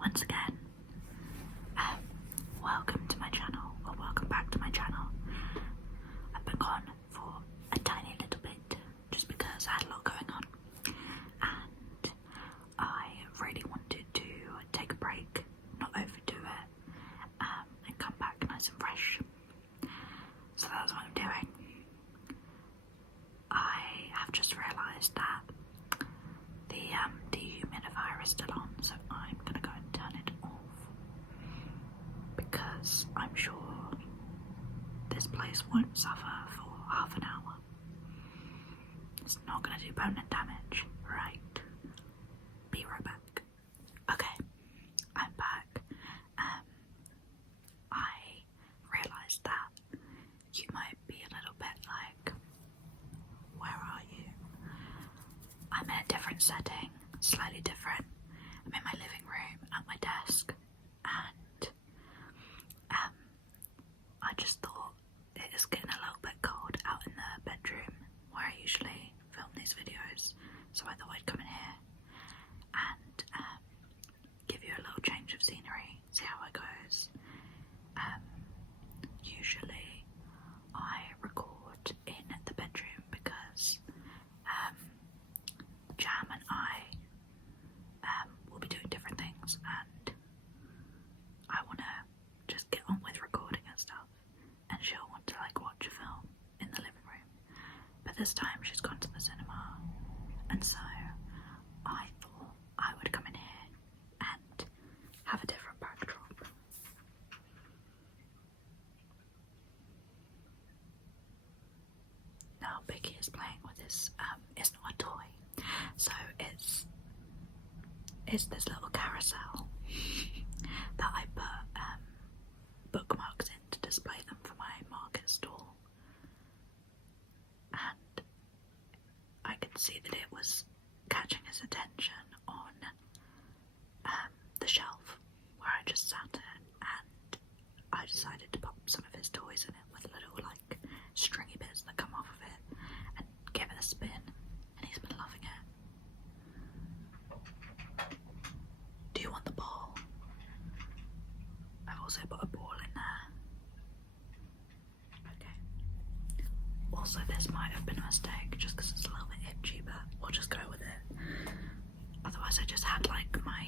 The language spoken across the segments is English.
once again, welcome to my channel, or welcome back to my channel. I've been gone for a tiny little bit, just because I had a lot going on, and I really wanted to take a break, not overdo it, and come back nice and fresh. So that's what I'm doing. I have just realised that the dehumidifier is still on, so I'm gonna go and turn it off because I'm sure this place won't suffer for half an hour. It's not gonna do permanent damage, right? Be right back. Okay, I'm back. I realised that you might be a little bit like, where are you? I'm in a different setting, slightly different. I'm in my living room at my desk, and I just thought it is getting a little bit cold out in the bedroom where I usually film these videos, so I thought I'd come in here and give you a little change of scenery, see how it goes. Usually I record in the bedroom because Jam and I will be doing different things, and I want to just get on with recording and stuff, and she'll want to like watch a film in the living room, but this time she's gone to the cinema, and so I thought I would come in here and have a different backdrop. Now Biggie is playing with this, it's not a toy, so it's this little carousel that I put bookmarks in to display them for my market stall, and I could see that it was catching his attention on the shelf where I just sat it, and I decided to pop some of his toys in it with little like stringy bits that come off of it and give it a spin, and he's been loving it. Do you want the ball? I've also put a ball in there. Okay. Also, this might have been a mistake just because it's a little bit itchy, but we'll just go with it. Otherwise I just had like my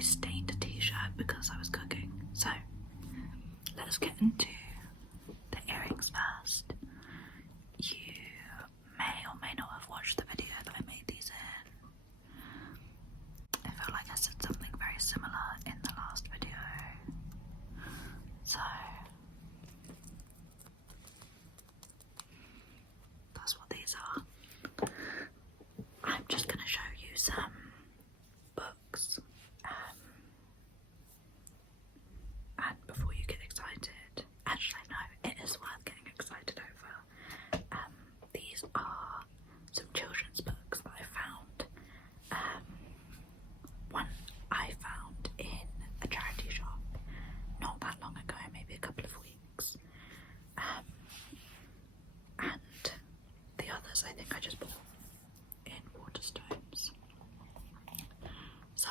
stained t-shirt because I was cooking. So let's get into the earrings first. You may or may not have watched the video that I made these in. I feel like I said something very similar in the last video. So that's what these are. I'm just going to show you some books. And before you get excited, actually no, it is worth getting excited over. These are some children's books that I found. One I found in a charity shop not that long ago, maybe a couple of weeks. And the others I think I just bought in Waterstones. So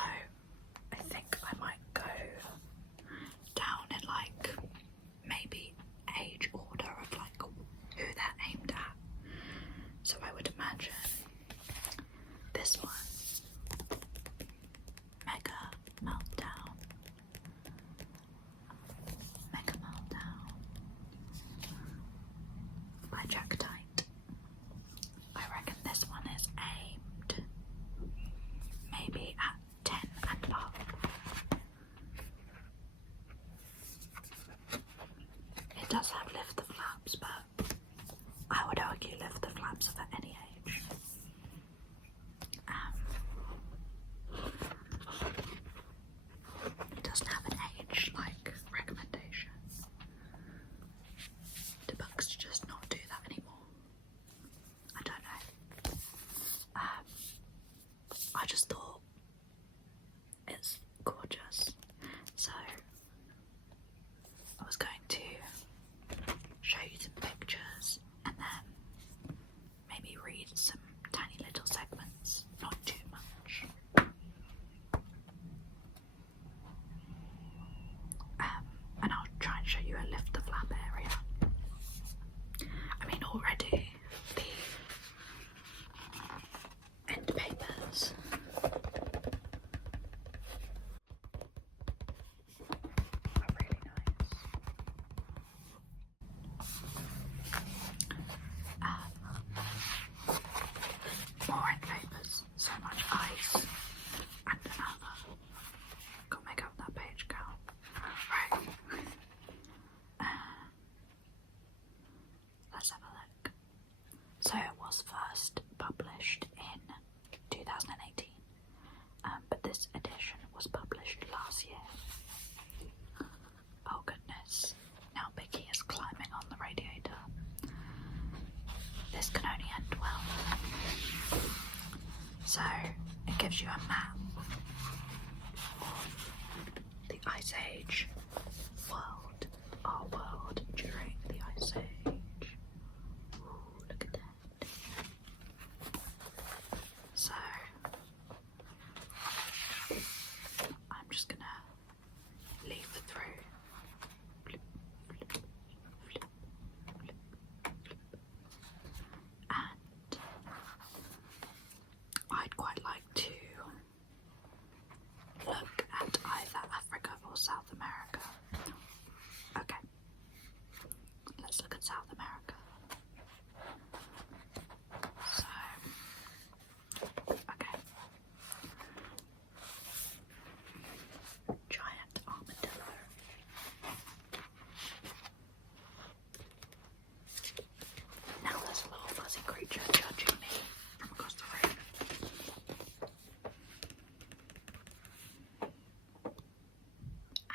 I think I might go down in like maybe age order of like who they're aimed at. So I would imagine this one, Mega Meltdown. Mega Meltdown by Tite. I reckon this one is aimed maybe at 10 and up. It does have lift the flaps, but I would argue lift the flaps are for any age. It doesn't have an age like recommendation. The books just not do that anymore. So it gives you a map of the Ice Age world, our world during the Ice Age. Ooh, look at that. So I'm just gonna leaf through. Flip, flip, flip, flip, flip. And I'd quite like to look at either Africa or South America. Okay, let's look at South America. So, okay. Giant armadillo. Now there's a little fuzzy creature judging me from across the room.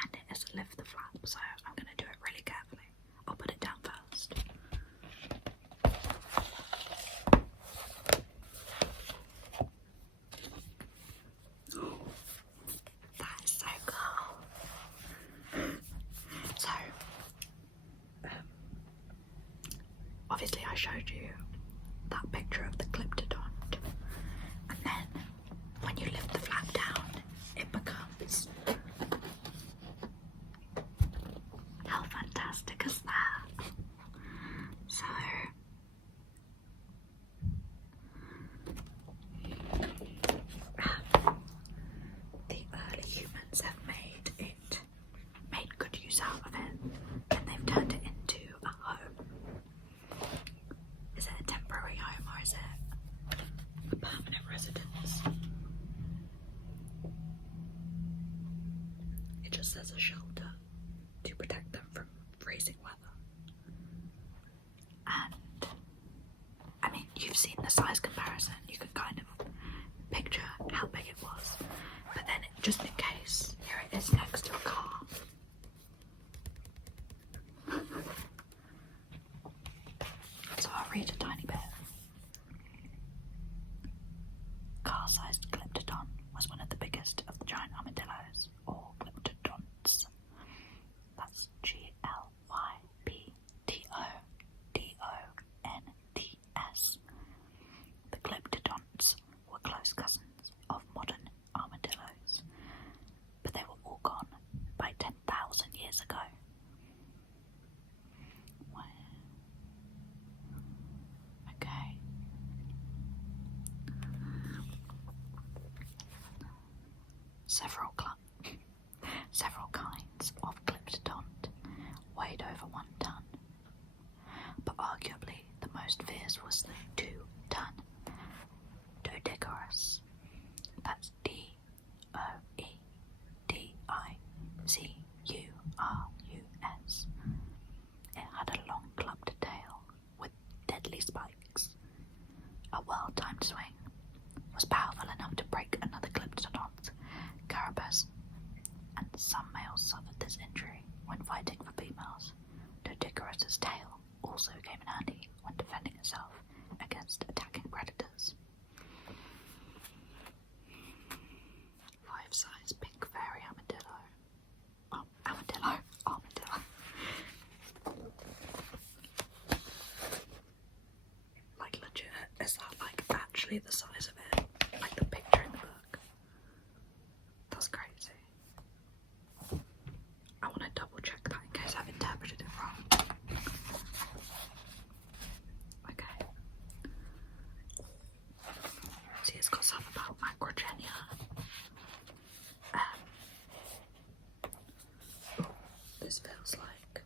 And it has to lift the flap, so I'm going to do it really carefully. I'll put it down first. That is so cool. So, obviously I showed you that picture of the Glyptodont, and then when you lift the flap down, it becomes... How fantastic is that? So, the early humans have made good use out of it, and they've turned it into a home. Is it a temporary home or is it a permanent residence? It just says a shelter to protect them from freezing weather. And I mean, you've seen the size comparison, you can kind of picture how big it was. But then, just in case, here it is next to a car. So I'll read a tiny bit. Car-sized Glyptodon was one of the biggest of the giant armadillos, or Glyptodonts. That's Glyptodonts. The Glyptodonts were close cousins of modern armadillos, but they were all gone by 10,000 years ago. Wow. Okay. Several kinds of Glyptodont weighed over 1 ton, but arguably the most fierce was the 2-ton Dodicarus. That's Doedicurus. It had a long clubbed tail with deadly spikes. A well-timed swing was powerful enough to break another Glyptodont's carapace, and some males suffered this injury when fighting for females. Dodicarus's tail also came in handy when defending itself against attacking predators. Life-size Pink Fairy Armadillo. Oh, armadillo. Like legit, is that like actually the size of it? Like the picture in the book? That's crazy. I want to double check that in case I've interpreted it wrong. Okay. See, it's got stuff about macrogenia. This feels like...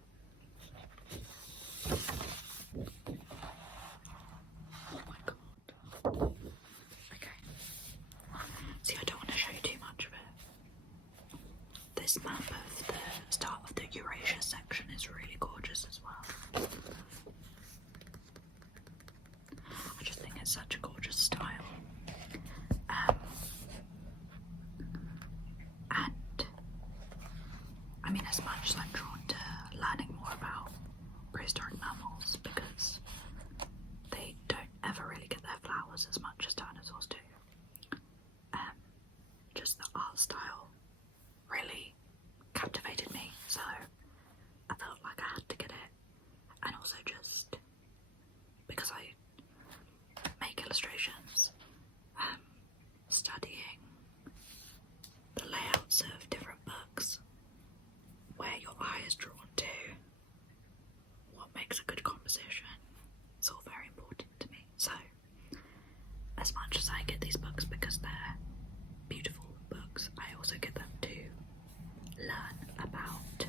Oh my god. Okay. See, I don't want to show you too much of it. This map of the start of the Eurasia section is really gorgeous as well. I just think it's such a gorgeous style. And I mean, as much as I'm drawn to learning more about prehistoric mammals, because they don't ever really get their flowers as much as dinosaurs do. art style really captivated me, so I felt like I had to get it. And also just because I make illustrations, studying the layouts of different books, where your eye is drawn to, what makes a good composition, it's all very important to me. So as much as I get these books because they're beautiful books, I also get them to learn about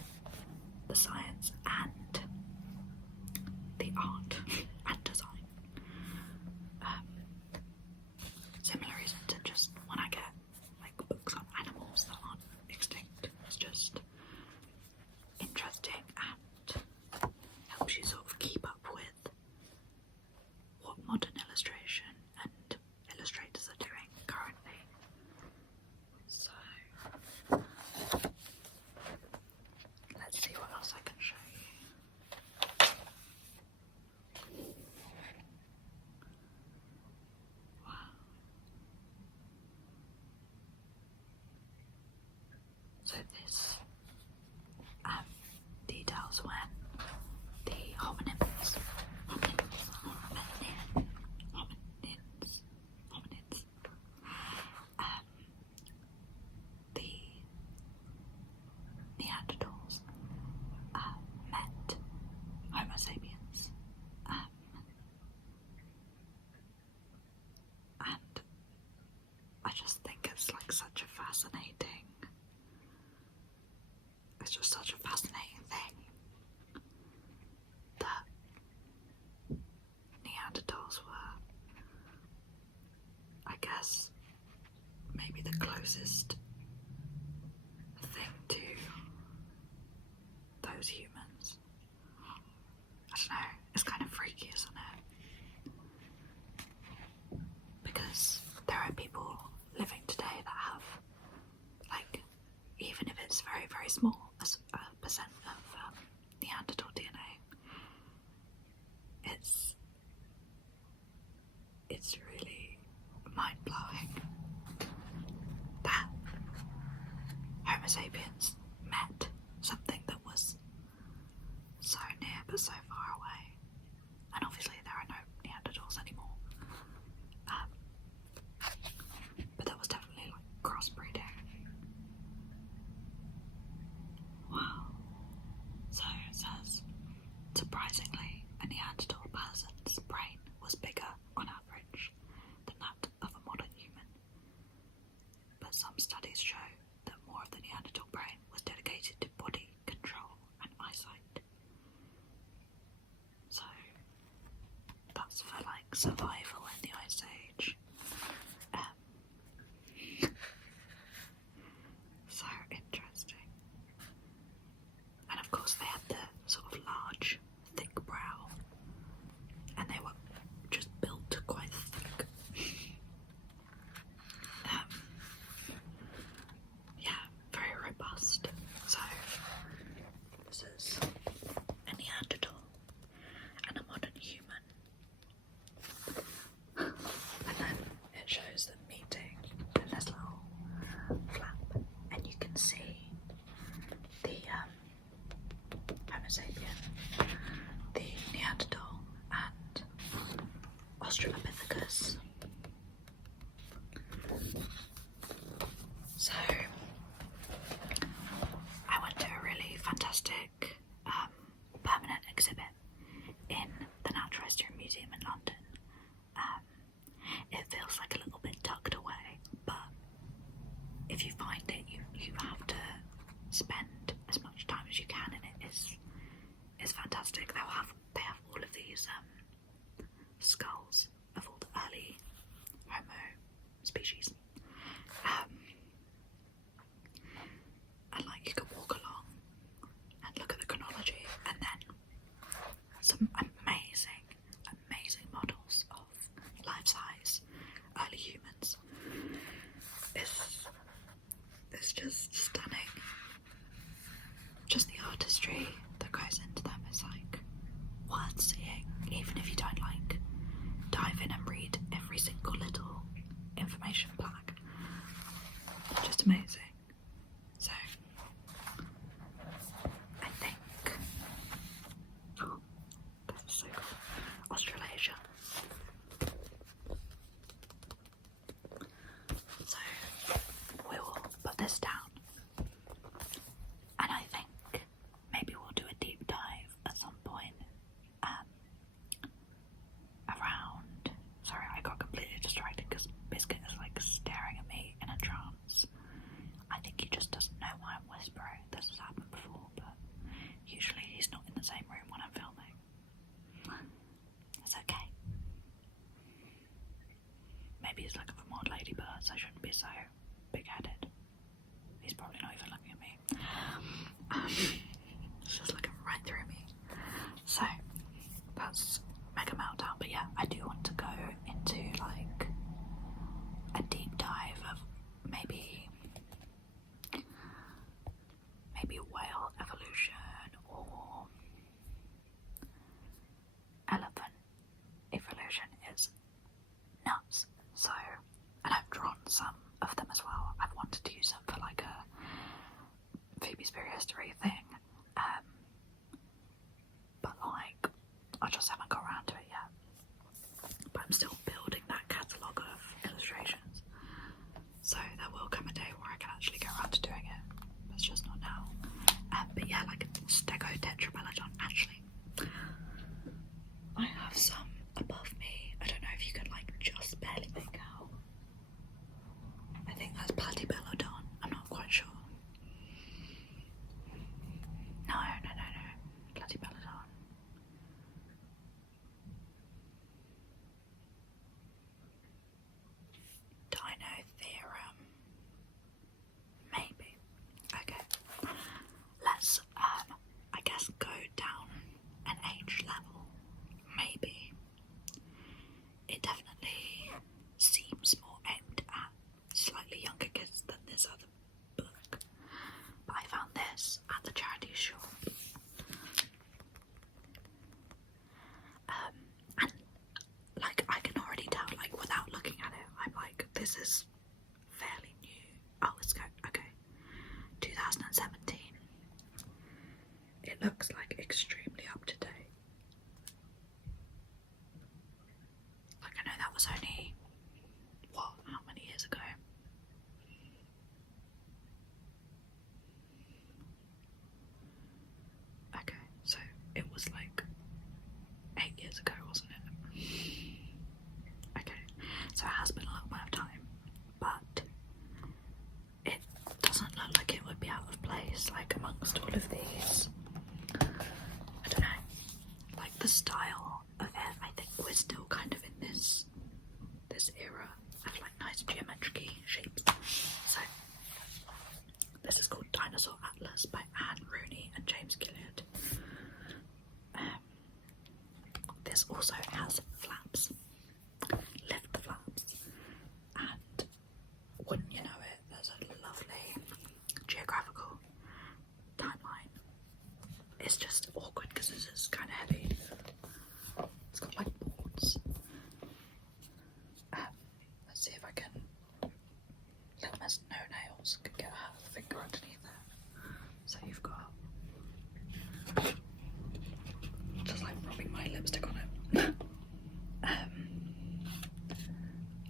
the science and the art and design. Similar reason to just when I get like books on animals that aren't extinct. It's just interesting and helps you sort of keep up with what modern illustration and illustrators are doing currently. So let's see what else I can show you. Wow. So this details when the hominids, the Neanderthals met Homo sapiens, and I just think it's like such a fascinating, it's just such a fascinating thing that Neanderthals were, I guess, maybe the closest thing to those humans. I don't know, it's kind of freaky, isn't it? Because there are people living today that have, like, even if it's very, very small, a percent of Neanderthal DNA, it's really mind-blowing that Homo sapiens met something that was so near but so far away. And obviously there are no Neanderthals anymore. But that was definitely like crossbreeding. Wow. So it says, surprisingly, a Neanderthal person's brain was bigger on average than that of a modern human. But some studies show that more of the Neanderthal brain was dedicated to body control and eyesight. So that's for like survival in the Ice Age. So interesting. And of course they had the sort of large, thick brow, and they were just built quite thick. Yeah, very robust. So this is a Neanderthal and a modern human. And then it shows them meeting in this little flap, and you can see the Homo sapien, the Neanderthal, and Australopithecus. So I went to a really fantastic permanent exhibit in the Natural History Museum in London. It feels like a little bit tucked away, but if you find it, you have to spend as much time as you can in it. It's fantastic. They have all of these skulls of all the early Homo species, and like you can walk along and look at the chronology, and then some amazing models of life-size early humans. It's just stunning. Just the artistry that goes into them is like worth seeing, even if you don't like dive in and read every single little information plaque. just amazing. So I think, oh, this is so cool. Australasia. So we will put this down, and I think maybe we'll do a deep dive at some point around. Sorry, I got completely distracted because Biscuit is like staring at me in a trance. I think he just doesn't know why I'm whispering. This has happened before, but usually he's not in the same room when I'm filming. It's okay. Maybe he's looking for more ladybirds. I shouldn't be so big-headed. He's probably not even looking at me. He's just looking right through me. So that's Mega Meltdown. But yeah, I do want to go into like a deep dive of maybe whale evolution or elephant evolution is nuts. So, and I've drawn some of them as well. I've wanted to use them for like a Phoebe's Period History thing, but like I just haven't got around to it yet. But I'm still building that catalogue of illustrations, so there will come a day where I can actually get around to doing it. It's just not now. But yeah, like Stego Tetrapelodon. Actually, I have some above me. I don't know if you can like just barely make out. I think that's Platypelodon. I'm not quite sure. No. Platypelodon. Dinotherum. Maybe. Okay. Let's I guess go down an age level. Maybe. It definitely seems more aimed at slightly younger kids than this other book. But I found this at the charity shop. And like I can already tell, like without looking at it, I'm like, this is fairly new. Oh, let's go. Okay. 2017. It looks like extremely up to date. Like I know that was only, what, how many years ago? Okay, so it was like 8 years ago, wasn't it? Okay, so it has been a little bit of time, but it doesn't look like it would be out of place, like amongst all of these. I don't know, like the style of it, I think we're still kind of in this era of like nice geometric shapes. So this is called Dinosaur Atlas by Anne Rooney and James Gilleard. This also has flaps. Lift the flaps. And wouldn't you know it, there's a lovely geographical timeline. It's just awkward because this is kind of heavy. It's got like boards. Let's see if I can. Little Miss No Nails can get her finger underneath there. So you've got just like rubbing my lipstick on it.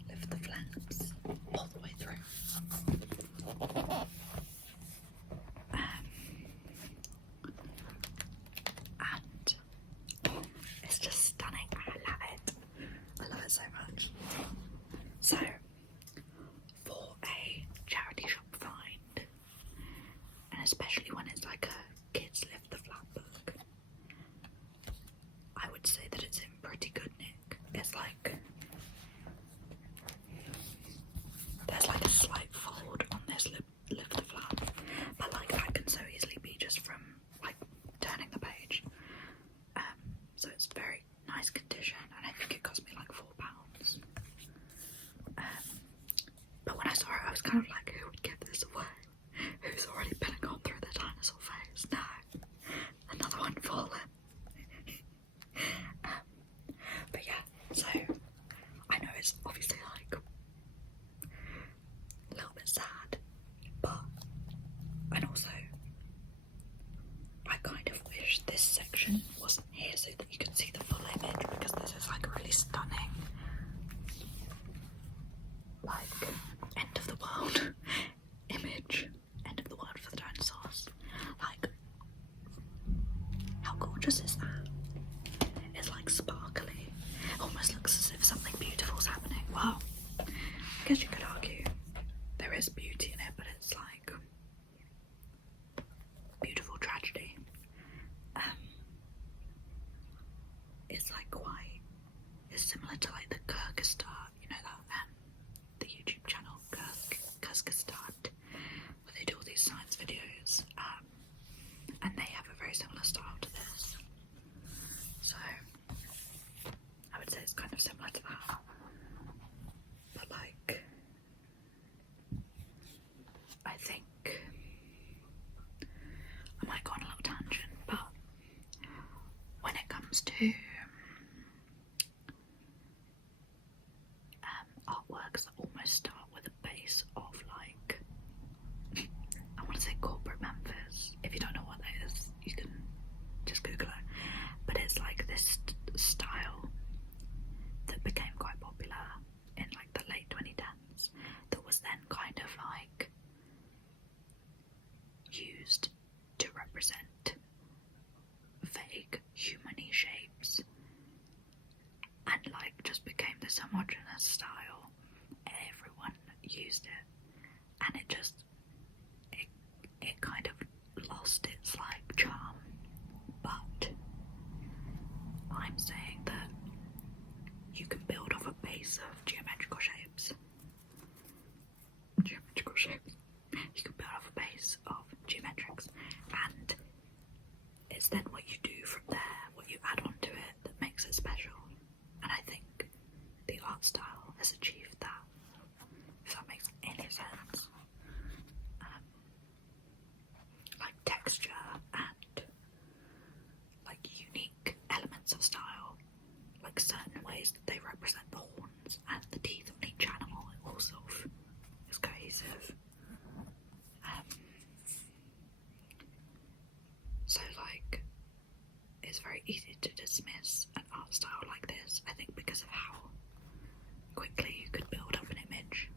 Lift the flaps all the way through. And it's just stunning. I love it. I love it so much. So, for a charity shop find, very easy to dismiss an art style like this, I think, because of how quickly you could build up an image.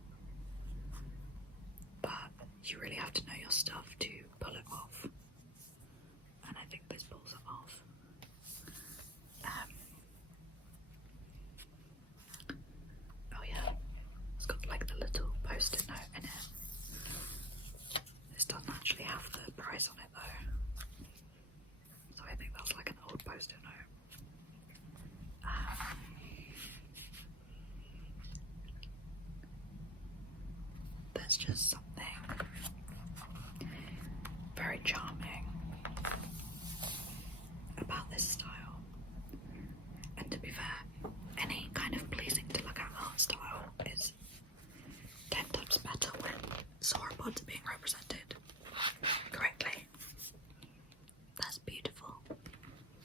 But you really have to know your stuff to pull it off. And I think this pulls it off. Oh yeah, it's got like the little post-it note in it. This doesn't actually have the price on it though. So I think that's like an old post-it note. There's just something very charming about this style. And to be fair, any kind of pleasing to look at art style is 10 times better when sauropods are being represented correctly. That's beautiful.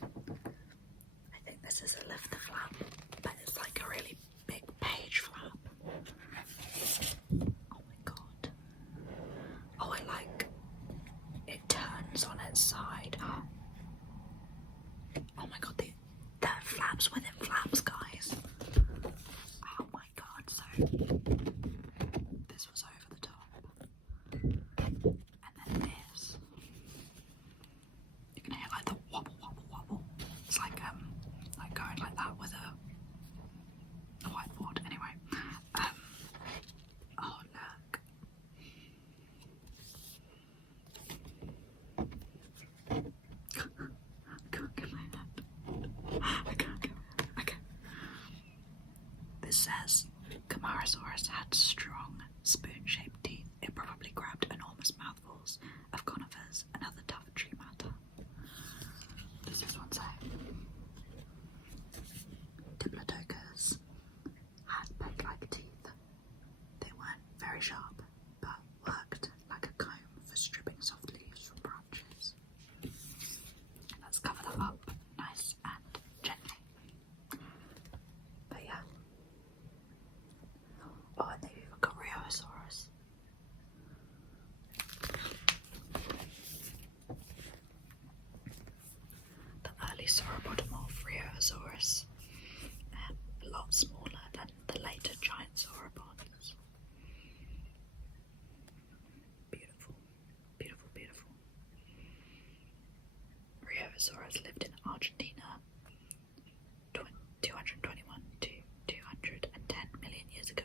I think this is a lifter flap, but it's like a really big page flap. Oh my god. Oh, I like it turns on its side. Oh my god, that flaps within flaps, guys. Oh my god, so this was over the top. And then this. You can hear like the wobble wobble wobble. It's like going like that with a whiteboard. Anyway. Oh look. I can't get my hand. I can't get my hand. Okay. This says Camarasaurus had strong spoon-shaped teeth. It probably grabbed enormous mouthfuls of conifers and other tough tree matter. Does this one say? Diplodocus had peg-like teeth. They weren't very sharp, but worked like a comb for stripping soft leaves from branches. Let's cover that up nice and gently. But yeah. Oh, and they've even got Rheosaurus. The early sauropodmorph Rheosaurus, a lot smaller than the later giant sauropods. Beautiful, beautiful, beautiful. Rheosaurus lived in Argentina 221 to 210 million years ago.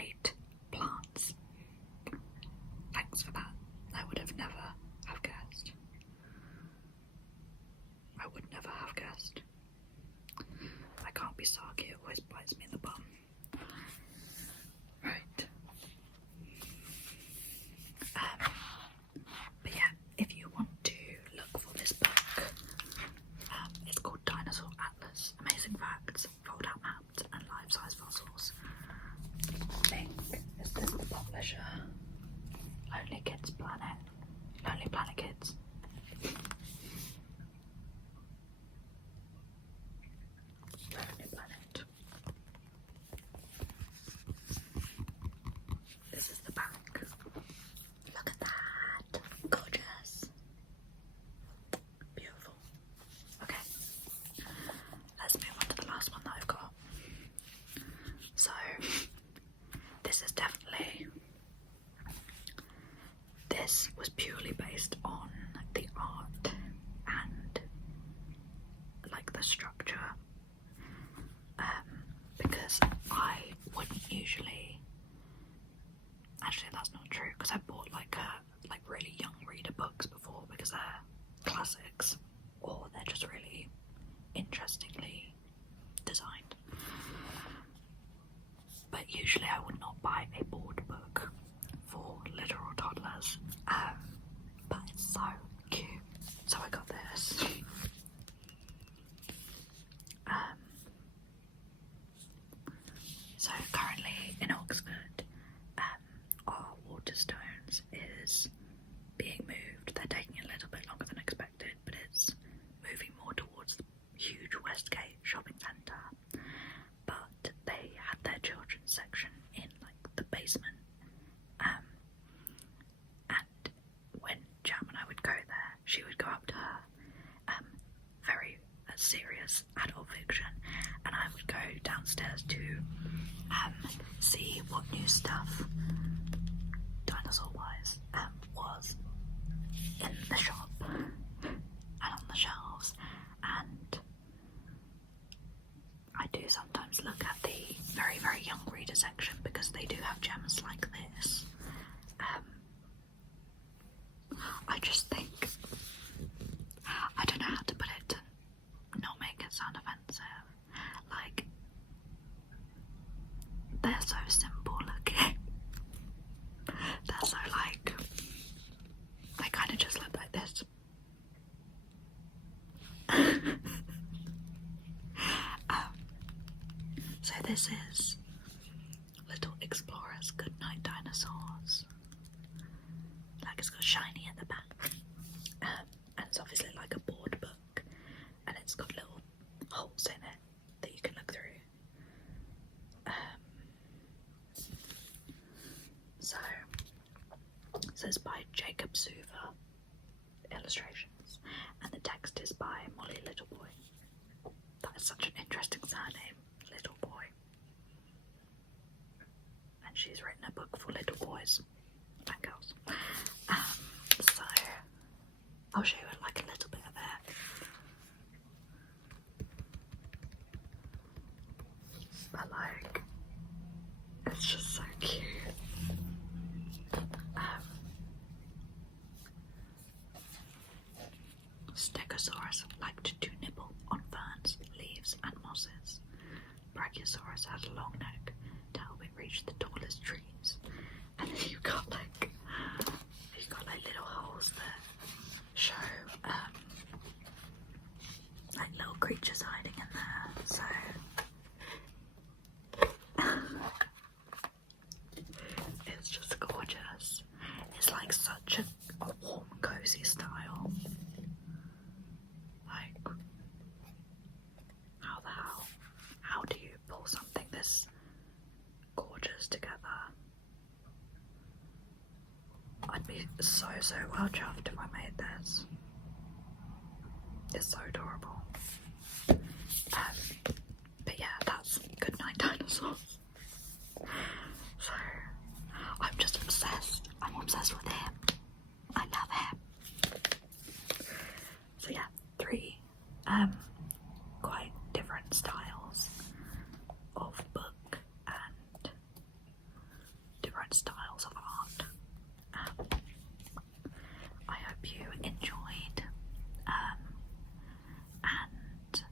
Ate plants. Thanks for that. I would have never have guessed. I would never have guessed. I can't be sarky, it always bites me in the bum. Right. But yeah, if you want to look for this book, it's called Dinosaur Atlas, Amazing Facts, Fold-Out Maps and Life-Size Fossils. I think, is this the publisher? Lonely Kids Planet. Lonely Planet Kids. Lonely Planet. This is the back. Look at that. Gorgeous. Beautiful. Okay. Let's move on to the last one that I've got. So, this is definitely... This was purely based on the art and like the structure, because I wouldn't usually, actually that's not true, because I bought like really young reader books before because they're classics or they're just really interestingly designed, but usually I would not buy a board book for literal toddlers, but it's so cute, so I got this. So currently in Oxford, our Waterstones is being moved. They're taking a little bit longer than expected, but it's moving more towards the huge Westgate shopping centre. But they had their children's section in like the basement. And when Jam and I would go there, she would go up to her very was adult fiction, and I would go downstairs to see what new stuff, dinosaur-wise, was in the shop and on the shelves. And I do sometimes look at the very, very young reader section because they do have gems like this. I just think, I don't know how to put it to not make it sound offensive. Like, they're so simple looking. They're so like, they kind of just look like this. So this is Little Explorers Goodnight Dinosaurs. Like, it's got shiny at the back, and it's obviously like a board book, and it's got little holes in it that you can look through. So it's by Jacob Souva, illustrations, and the text is by Molly Littleboy. That is such an interesting surname, Littleboy. And she's written a book for little boys and girls. So I'll show you like a little bit of it. But like, it's just so cute. Stegosaurus liked to nibble on ferns, leaves, and mosses. Brachiosaurus had a long neck to help it reach the tallest trees. And then you've got like little holes that show like little creatures hiding in there. So it's just gorgeous. It's like such a warm, cozy style. Like, how do you pull something this gorgeous together? I'd be so well chuffed if I made this. It's so adorable. But yeah, that's Goodnight Dinosaurs. So I'm just obsessed. I'm obsessed with him. I love him. So yeah, 3 quite different styles of book and different styles of art. I hope you enjoyed, and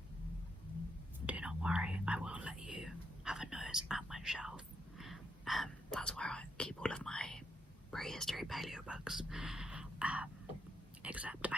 do not worry, I will let you have a nose at my shelf. That's where I keep all of my prehistory paleo books, except I